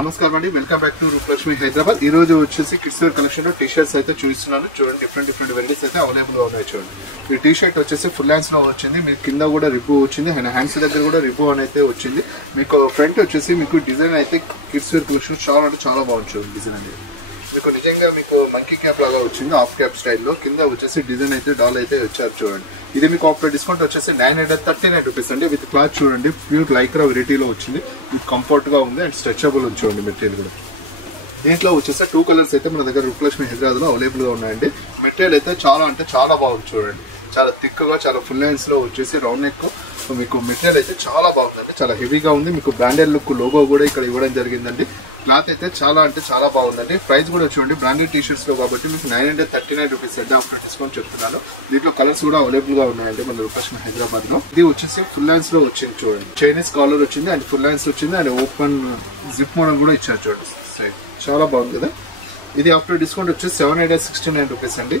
నమస్కారం అండి, welcome back to Rupalakshmi Hyderabad. ఈ రోజు వచ్చేసి కిడ్స్ వేర్ కలెక్షన్ లో టీ షర్ట్స్ అయితే చూపిస్తున్నాను. చూడండి, డిఫరెంట్ వెరైటీస్ అయితే అవైలబుల్ గా ఉన్నాయి. చూడండి, ఈ టీ షర్ట్ వచ్చేసి ఫుల్ హ్యాండ్స్ లో వచ్చింది. మీకు కింద కూడా రిబ్బు వచ్చింది అండ్ హ్యాండ్స్ దగ్గర కూడా రిబ్బు అనేది వచ్చింది. మీకు ఫ్రంట్ వచ్చేసి మీకు డిజైన్ అయితే కిడ్స్ వేర్ కలెక్షన్ చాలా బాగుంటుంది. డిజైన్ అనేది మీకు నిజంగా మీకు మంకీ క్యాప్ లాగా వచ్చింది, హాఫ్ క్యాప్ స్టైల్లో. కింద వచ్చేసి డిజైన్ అయితే డాల్ అయితే వచ్చారు. చూడండి, ఇది మీకు ఆఫ్టర్ డిస్కౌంట్ వచ్చేసి 939 రూపీస్ అండి. విత్ క్లాత్ చూడండి, ప్యూర్ లైక్రా వెరైటీలో వచ్చింది. ఇది కంఫర్ట్ గా ఉంది అండ్ స్ట్రెచబుల్ ఉంది. చూడండి, మెటీరియల్ కూడా దీంట్లో వచ్చేసి 2 కలర్స్ అయితే మన దగ్గర రూపలక్ష్మి హైదరాబాద్ లో అవైలబుల్ గా ఉన్నాయండి. మెటీరియల్ అయితే చాలా బాగుంది. చూడండి, చాలా థిక్ గా, చాలా ఫుల్ హ్యాండ్స్ లో వచ్చేసి రౌండ్ నెక్. మీకు మెటీరియల్ అయితే చాలా బాగుందండి, చాలా హెవీగా ఉంది. మీకు బ్రాండెడ్ లుక్ లోగో కూడా ఇక్కడ ఇవ్వడం జరిగిందండి. క్లాత్ అయితే చాలా బాగుందండి. ప్రైస్ కూడా చూడండి, బ్రాండెడ్ టీ షర్ట్స్ లో కాబట్టి మీకు 939 రూపీస్ అండి ఆఫ్టర్ డిస్కౌంట్ చెప్తున్నాను. దీంట్లో కలర్స్ కూడా అవైలబుల్ గా ఉన్నాయండి మన రూపలక్ష్మి హైదరాబాద్ లో. ఇది వచ్చేసి ఫుల్ హ్యాండ్స్ లో వచ్చింది. చూడండి, చైనీస్ కాలర్ వచ్చింది అండ్ ఫుల్ హ్యాండ్స్ వచ్చింది అండ్ ఓపెన్ జిప్ మోడల్ కూడా ఇచ్చారు. చూడండి, చాలా బాగుంది కదా. ఇది ఆఫ్టర్ డిస్కౌంట్ వచ్చేసి 769 రూపీస్ అండి.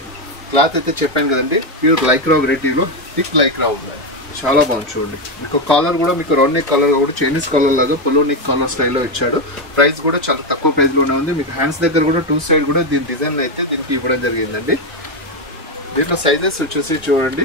క్లాత్ అయితే చెప్పాను కదండి, ప్యూర్ లైక్రా వెరైటీలో థిక్ లైక్రా ఉంది. చాలా బాగుంది. చూడండి, మీకు కాలర్ కూడా మీకు రౌండ్ నెక్ కాలర్ కూడా చైనీస్ కాలర్ లాగా పొలో నెక్ కాలర్ స్టైల్లో ఇచ్చాడు. ప్రైస్ కూడా చాలా తక్కువ ప్రైస్ లోనే ఉంది. మీకు హ్యాండ్స్ దగ్గర కూడా 2 సైడ్ కూడా దీని డిజైన్ అయితే దీనికి ఇవ్వడం జరిగిందండి. దీంట్లో సైజెస్ వచ్చేసి చూడండి,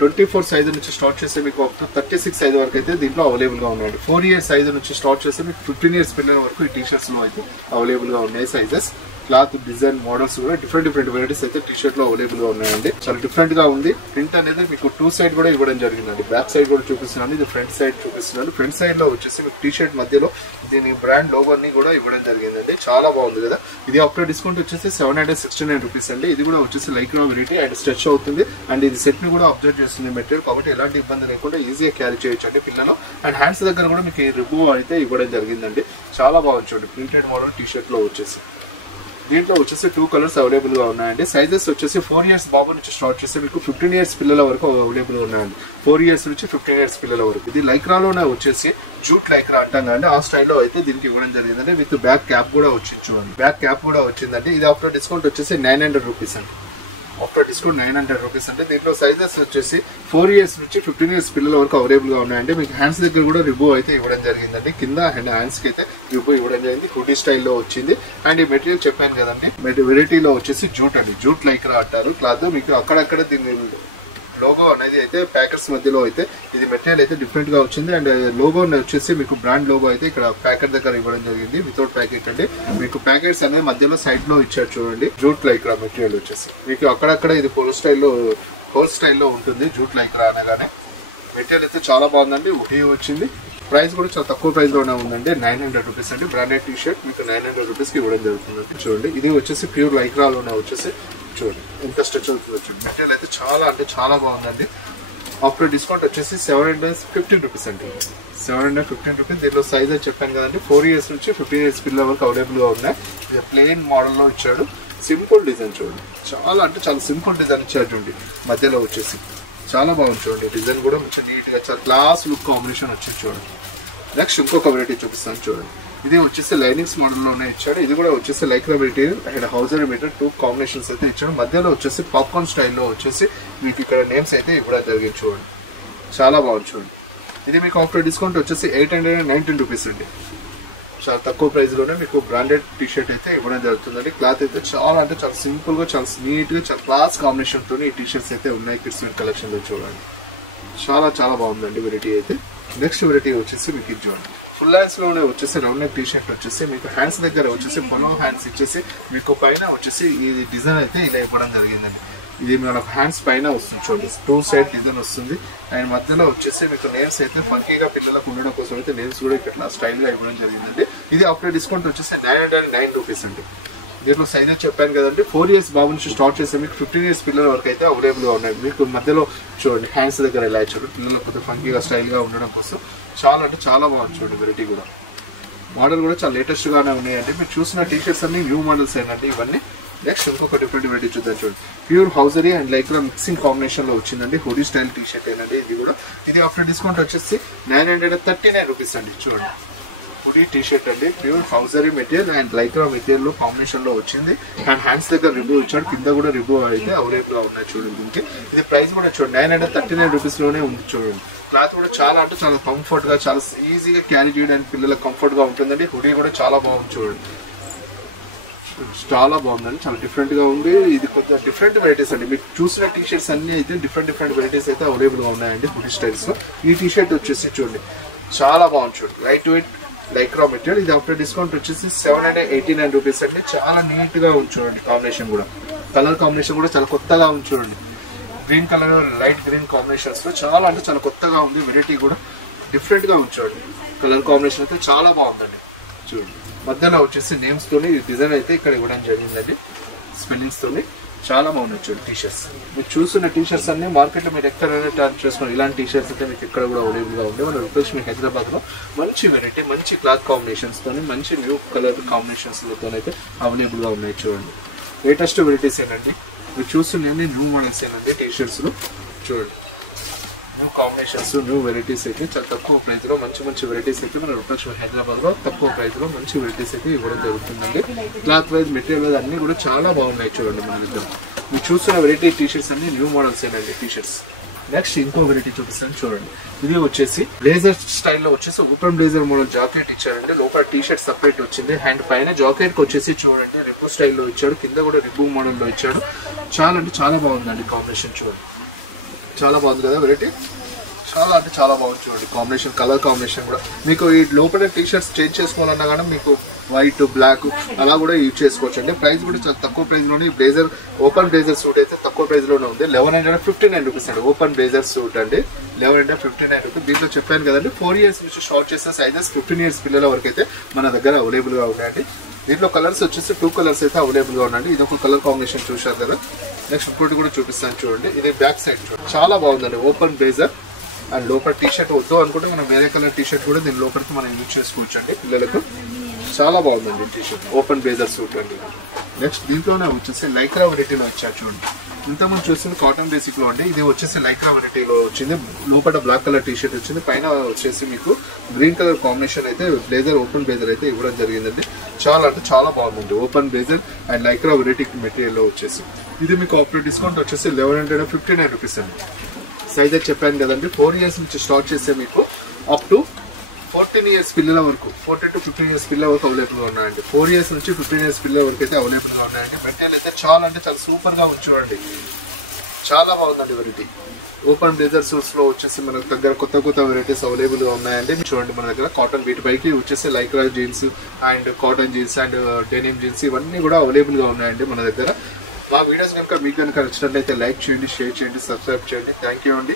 24 సైజు నుంచి స్టార్ట్ చేస్తే మీకు 36 సైజు వరకు అయితే దీంట్లో అవైలబుల్ గా ఉన్నాయండి. 4 ఇయర్స్ సైజు నుంచి స్టార్ట్ చేస్తే మీకు 15 ఇయర్స్ పిల్లల వరకు ఈ టీ షర్ట్స్ లో అయితే అవైలబుల్ గా ఉన్నాయి సైజెస్. క్లాత్ డిజైన్ మోడల్స్ కూడా డిఫరెంట్ వెరైటీస్ అయితే టీ షర్ట్ లో అవైలబుల్ గా ఉన్నాయండి. చాలా డిఫరెంట్ గా ఉంది. ప్రింట్ అనేది మీకు 2 సైడ్ కూడా ఇవ్వడం జరిగిందండి. బ్యాక్ సైడ్ కూడా చూపిస్తున్నాను, ఇది ఫ్రంట్ సైడ్ చూపిస్తున్నాను. ఫ్రంట్ సైడ్ లో వచ్చేసి మీకు టీ షర్ట్ మధ్యలో దీని బ్రాండ్ లోగో అన్ని కూడా ఇవ్వడం జరిగిందండి. చాలా బాగుంది కదా. ఇది ఆఫ్టర్ డిస్కౌంట్ వచ్చేసి 769 రూపీస్ అండి. ఇది కూడా వచ్చేసి లైక్రా వెరైటీ అండ్ స్ట్రెచ్ అవుతుంది అండ్ ఇది సెట్ ని కూడా అబ్జర్వ్ చేస్తుంది మెటీరియల్, కాబట్టి ఎలాంటి ఇబ్బంది లేకుండా ఈజీగా క్యారీ చేయొచ్చు అండి పిల్లలు. అండ్ హ్యాండ్స్ దగ్గర కూడా మీకు రిమూవ్ అయితే ఇవ్వడం జరిగిందండి. చాలా బాగుంది. చూడండి, ప్రింటెడ్ మోడల్ టీ షర్ట్ లో వచ్చేసి దీంట్లో వచ్చేసి 2 కలర్స్ అవైలబుల్ గా ఉన్నాయండి. సైజెస్ వచ్చేసి 4 ఇయర్స్ బాబు నుంచి స్టార్ట్ చేస్తే మీకు 15 ఇయర్స్ పిల్లల వరకు అవైలబుల్ ఉన్నాయండి. 4 ఇయర్స్ నుంచి 15 ఇయర్స్ పిల్లల వరకు. ఇది లైక్రాలోనే వచ్చేసి జూట్ లైక్రా అంటాం కదండి, ఆ స్టైల్లో అయితే దీనికి ఇవ్వడం జరిగిందండి. విత్ బ్యాక్ క్యాప్ కూడా వచ్చింది. చూడండి, బ్యాక్ క్యాప్ కూడా వచ్చిందండి. ఇది ఆఫ్టర్ డిస్కౌంట్ వచ్చేసి 900 రూపీస్ అండి. ఆఫ్టర్ డిస్కౌంట్ 900 రూపీస్ అంటే దీంట్లో సైజెస్ వచ్చేసి 4 ఇయర్స్ నుంచి 15 ఇయర్స్ పిల్లల వరకు అవైలబుల్ గా ఉన్నాయండి. మీకు హ్యాండ్స్ దగ్గర కూడా రిబ్బో అయితే ఇవ్వడం జరిగిందండి. కింద అండ్ హ్యాండ్స్ కి అయితే రిబ్బో ఇవ్వడం జరిగింది. హుడీ స్టైల్లో వచ్చింది అండ్ ఈ మెటీరియల్ చెప్పాను కదండి, వెరైటీలో వచ్చేసి జూట్ అండి, జూట్ లైక్రా అంటారు. క్లాత్ మీకు అక్కడక్కడ దీని లోగో అనేది అయితే ప్యాకెట్స్ మధ్యలో అయితే ఇది మెటీరియల్ అయితే డిఫరెంట్ గా వచ్చింది అండ్ లోగో వచ్చేసి మీకు బ్రాండ్ లోగో అయితే ఇక్కడ ప్యాకెట్ దగ్గర ఇవ్వడం జరిగింది. వితౌట్ ప్యాకెట్ అండి. మీకు ప్యాకెట్స్ అనేది మధ్యలో సైడ్ లో ఇచ్చారు. చూడండి, జూట్ లైక్రా మెటీరియల్ వచ్చేసి మీకు అక్కడక్కడ ఇది హోల్ స్టైల్లో ఉంటుంది. జూట్ లైక్రా అనగానే మెటీరియల్ అయితే చాలా బాగుందండి. ఒకటి వచ్చింది. ప్రైస్ కూడా చాలా తక్కువ ప్రైస్ లోనే ఉందండి. 900 రూపీస్ అండి. బ్రాండెడ్ టీ షర్ట్ మీకు 900 రూపీస్ కి ఇవ్వడం జరుగుతుంది. చూడండి, ఇది వచ్చేసి ప్యూర్ లైక్రాలోనే వచ్చేసి చూడండి ఎంత స్ట్రెచ్ అవుతుంది. చూడండి, మెటీరియల్ అయితే చాలా బాగుందండి. ఆఫ్టర్ డిస్కౌంట్ వచ్చేసి 715 రూపీస్ అండి. 715 రూపీస్. దీంట్లో సైజ్ అయితే చెప్పాను కదండి, 4 ఇయర్స్ నుంచి 15 ఇయర్స్ పిల్లల వరకు అవైలబుల్ గా ఉన్నాయి. ఇది ప్లెయిన్ మోడల్లో ఇచ్చాడు. సింపుల్ డిజైన్ చూడండి, చాలా సింపుల్ డిజైన్ ఇచ్చాడు. చూడండి, మధ్యలో వచ్చేసి చాలా బాగుంది. చూడండి, డిజైన్ కూడా మంచి నీట్ గా చాలా క్లాస్ లుక్ కాంబినేషన్ వచ్చింది. చూడండి, నెక్స్ట్ ఇంకొక వెరైటీ చూపిస్తాను. చూడండి, ఇది వచ్చేసి లైనింగ్స్ మోడల్ లోనే ఇచ్చాడు. ఇది కూడా వచ్చేసి Lycra material and హౌజర్ material 2 combinations అయితే ఇచ్చాడు. మధ్యలో వచ్చేసి పాప్కార్న్ స్టైల్లో వచ్చేసి మీకు ఇక్కడ నేమ్స్ అయితే ఇవ్వడం జరిగింది. చూడండి, చాలా బాగుంది. చూడండి, ఇది మీకు ఆఫ్టర్ డిస్కౌంట్ వచ్చేసి 819 రూపీస్ అండి. చాలా తక్కువ ప్రైస్ లోనే మీకు బ్రాండెడ్ టీ షర్ట్ అయితే ఇవ్వడం జరుగుతుందండి. క్లాత్ అయితే చాలా సింపుల్ గా, చాలా నీట్ గా, చాలా క్లాస్ కాంబినేషన్ తోని ఈ టీ షర్ట్స్ అయితే ఉన్నాయి కిడ్స్ వేర్ కలెక్షన్ లో. చూడండి, చాలా బాగుందండి వెరైటీ అయితే. నెక్స్ట్ వెరైటీ వచ్చేసి మీకు ఇది చూడండి, ఫుల్ హ్యాండ్స్ లోనే వచ్చేసి రౌండ్ నెక్ టీ షర్ట్ వచ్చేసి మీకు హ్యాండ్స్ దగ్గర వచ్చేసి పొలో హ్యాండ్స్ ఇచ్చేసి మీకు పైన వచ్చేసి ఈ డిజైన్ అయితే ఇలా ఇవ్వడం జరిగిందండి. ఇది మనకు హ్యాండ్స్ పైన వస్తుంది. చూడండి, 2 సైడ్ డిజైన్ వస్తుంది అండ్ మధ్యలో వచ్చేసి మీకు నేమ్స్ అయితే ఫంకీగా పిల్లలకు ఉండడం కోసం అయితే నేమ్స్ కూడా ఇక్కడ స్టైల్ గా ఇవ్వడం జరిగిందండి. ఇది ఆఫ్టర్ డిస్కౌంట్ వచ్చేసి 909 రూపీస్ అండి. దీంట్లో సైజ్ చెప్పాను కదండి, 4 ఇయర్స్ బాబు నుంచి స్టార్ట్ చేస్తే మీకు 15 ఇయర్స్ పిల్లల వరకు అయితే అవైలబుల్ గా ఉన్నాయి. మీకు మధ్యలో చూడండి హ్యాండ్స్ దగ్గర ఇలా ఇచ్చాడు పిల్లలకు కొద్దిగా ఫంకీగా స్టైల్ గా ఉండడం కోసం. చాలా బాగుంది. చూడండి, వెరైటీ కూడా మోడల్ కూడా చాలా లేటెస్ట్ గానే ఉన్నాయండి. మీరు చూసిన టీ షర్ట్స్ అన్ని న్యూ మోడల్స్ అయినండి ఇవన్నీ. నెక్స్ట్ ఇంకొక డిఫరెంట్ వెరైటీ చూద్దాం. చూడండి, pure hosiery and Lycra mixing combination లో వచ్చిందండి. హుడీ స్టైల్ టీ షర్ట్ ఏనండి ఇది కూడా. ఇది ఆఫ్టర్ డిస్కౌంట్ వచ్చేసి 939 రూపీస్ అండి. చూడండి, హుడీ టీ షర్ట్ అండి, pure hosiery material and lycra material లో కాంబినేషన్ లో వచ్చింది. అండ్ హ్యాండ్స్ దగ్గర రివ్యూ ఇచ్చాడు, కింద కూడా రివ్యూ అయితే అవైలబుల్ గా ఉన్నాయి చూడండి. దీనికి ఇది ప్రైస్ కూడా చూడండి 939 రూపీస్ లోనే ఉంది చూడండి. క్లాత్ కూడా చాలా అంటే చాలా కంఫర్ట్ గా, చాలా ఈజీగా క్యారీ చేయడానికి పిల్లలకు కంఫర్ట్ గా ఉంటుందండి. హుడీ కూడా చాలా బాగుంది చూడండి, చాలా బాగుందండి, చాలా డిఫరెంట్ గా ఉంది. ఇది కొంచెం డిఫరెంట్ వెరైటీస్ అండి. మీరు చూసిన టీ షర్ట్స్ అన్ని అయితే డిఫరెంట్ వెరైటీస్ అయితే అవైలబుల్ గా ఉన్నాయండి హుడీ స్టైల్స్ లో. ఈ టీ షర్ట్ వచ్చేసి చూడండి చాలా బాగుంది చూడండి, లైట్ వెయిట్ లైక్రా మెటీరియల్. ఇది ఆఫ్టర్ డిస్కౌంట్ వచ్చేసి 789 రూపీస్ అండి. చాలా నీట్ గా ఉంది చూడండి. కాంబినేషన్ కూడా, కలర్ కాంబినేషన్ కూడా చాలా కొత్తగా ఉంది చూడండి. Green colour light green combinations లో చాలా అంటే చాలా కొత్తగా ఉంది. వెరైటీ కూడా డిఫరెంట్ గా ఉంది చూడండి. కలర్ కాంబినేషన్ అయితే చాలా బాగుందండి చూడండి. మధ్యలో వచ్చేసి నేమ్స్ తోని డిజైన్ అయితే ఇక్కడ ఇవ్వడం జరిగిందండి, స్పెల్లింగ్స్ తోని. చాలా బాగున్నాయి చూడండి టీ షర్ట్స్. మీరు చూస్తున్న టీ షర్ట్స్ అన్ని మార్కెట్ లో మీరు ఎక్కడైనా టర్న్ చేసుకుని ఇలాంటి టీ షర్ట్స్ అయితే మీకు ఎక్కడ కూడా అవైలబుల్ గా ఉంది. మన రూపలక్ష్మి హైదరాబాద్ లో మంచి వెరైటీ, మంచి క్లాత్ కాంబినేషన్స్ తోని, మంచి న్యూ కలర్ కాంబినేషన్స్ అయితే అవైలబుల్ గా ఉన్నాయి చూడండి. లేటెస్ట్ వెరైటీస్ ఏనండి, మీరు చూస్తున్న న్యూ మోడల్స్ ఏనండి టీ షర్ట్స్ లో చూడండి. న్యూ కాంబినేషన్స్, న్యూ వెరైటీస్ అయితే చాలా తక్కువ ప్రైస్ లో మంచి వెరైటీస్ అయితే మన రూపలక్ష్మి హైదరాబాద్ లో తక్కువ ప్రైస్ లో మంచి వెరైటీస్ అయితే ఇవ్వడం జరుగుతుందండి. క్లాత్ వైజ్, మెటీరియల్ వైజ్ అన్ని కూడా చాలా బాగున్నాయి చూడండి. మన దగ్గర మీరు చూస్తున్న వెరైటీ టీ షర్ట్స్ అన్ని న్యూ మోడల్స్ ఏనండి టీ షర్ట్స్. నెక్స్ట్ ఇంకో వెరైటీ చూపిస్తాను చూడండి. ఇది వచ్చేసి బ్లేజర్ స్టైల్లో వచ్చేసి ఓపెన్ బ్లేజర్ మోడల్ జాకెట్ ఇచ్చారండి. లోపల టీ షర్ట్ సపరేట్ వచ్చింది. హ్యాండ్ పైన జాకెట్ కి వచ్చేసి చూడండి రిబ్బు స్టైల్లో ఇచ్చాడు, కింద కూడా రిబ్బు మోడల్ లో ఇచ్చాడు. చాలా అంటే చాలా బాగుందండి కాంబినేషన్ చూడండి. చాలా బాగుంది కదా వెరైటీ, చాలా అంటే చాలా బాగుంది చూడండి. కాంబినేషన్, కలర్ కాంబినేషన్ కూడా మీకు ఈ లోపల టీ షర్ట్స్ చేంజ్ చేసుకోవాలన్నా కానీ మీకు వైట్, బ్లాక్ అలా కూడా యూజ్ చేసుకోవచ్చు అండి. ప్రైస్ కూడా చాలా తక్కువ ప్రైస్ లోనే బ్లేజర్, ఓపెన్ బ్లేజర్ సూట్ అయితే తక్కువ ప్రైస్ లోనే ఉంది. 1159 రూపీస్ అండి. ఓపెన్ బ్లేజర్ సూట్ అండి 1159 రూపీస్. దీంట్లో చెప్పాను కదండి 4 ఇయర్స్ నుంచి షార్ట్ చేసిన సైజెస్ 15 ఇయర్స్ పిల్లల వరకు అయితే మన దగ్గర అవైలబుల్ గా ఉన్నాయండి. దీంట్లో కలర్స్ వచ్చేసి 2 కలర్స్ అయితే అవైలబుల్ గా ఉన్నాయండి. ఇది ఒక కలర్ కాంబినేషన్ చూశారు కదా. నెక్స్ట్ ఇంకోటి కూడా చూపిస్తాను చూడండి. ఇది బ్యాక్ సైడ్ చూడండి, చాలా బాగుందండి. ఓపెన్ బ్లేజర్ అండ్ లోపల టీ షర్ట్ వద్దు అనుకుంటే మనం వేరే కలర్ టీ షర్ట్ కూడా దీని లోపలికి మనం యూజ్ చేసుకోవచ్చు అండి పిల్లలకు. చాలా బాగుందండి T shirt, open blazer suit అండి. నెక్స్ట్ దీంట్లోనే వచ్చేసి లైక్రా వెరైటీలో వచ్చారు చూడండి. ఇంతకుముందు చూస్తుంది కాటన్ బేసిక్ లో అండి, ఇది వచ్చేసి లైక్రా వెరైటీలో వచ్చింది. లోపల బ్లాక్ కలర్ టీ షర్ట్ వచ్చింది, పైన వచ్చేసి మీకు గ్రీన్ కలర్ కాంబినేషన్ అయితే బ్లేజర్, ఓపెన్ బ్లేజర్ అయితే ఇవ్వడం జరిగిందండి. చాలా అంటే చాలా బాగుందండి. Open blazer and Lycra variety material లో వచ్చేసి ఇది మీకు ఆఫ్టర్ డిస్కౌంట్ వచ్చేసి 1159 రూపీస్ అండి. సైజ్ అయితే చెప్పాను కదండి, 4 ఇయర్స్ నుంచి స్టార్ట్ చేస్తే మీకు అప్ టు 14 ఇయర్స్ పిల్లల వరకు, 14 to 15 ఇయర్స్ పిల్లల వరకు అవైలబుల్ గా ఉన్నాయండి. 4 ఇయర్స్ నుంచి 15 ఇయర్స్ పిల్లల వరకు అయితే అవైలబుల్ గా ఉన్నాయండి. మెటీరియల్ అయితే చాలా అంటే చాలా సూపర్ గా ఉంచండి, చాలా బాగుందండి వెరైటీ. ఓపెన్ బ్లేజర్ సూట్స్ లో వచ్చేసి మన దగ్గర కొత్త వెరైటీస్ అవైలబుల్ గా ఉన్నాయండి. చూడండి మన దగ్గర కాటన్ వీటి పైకి వచ్చేసి Lycra jeans and cotton jeans and denim jeans ఇవన్నీ కూడా అవైలబుల్ గా ఉన్నాయండి మన దగ్గర. మా వీడియోస్ కనుక మీకు కనుక నచ్చినట్లయితే లైక్ చేయండి, షేర్ చేయండి, సబ్స్క్రైబ్ చేయండి. థ్యాంక్ యూ అండి.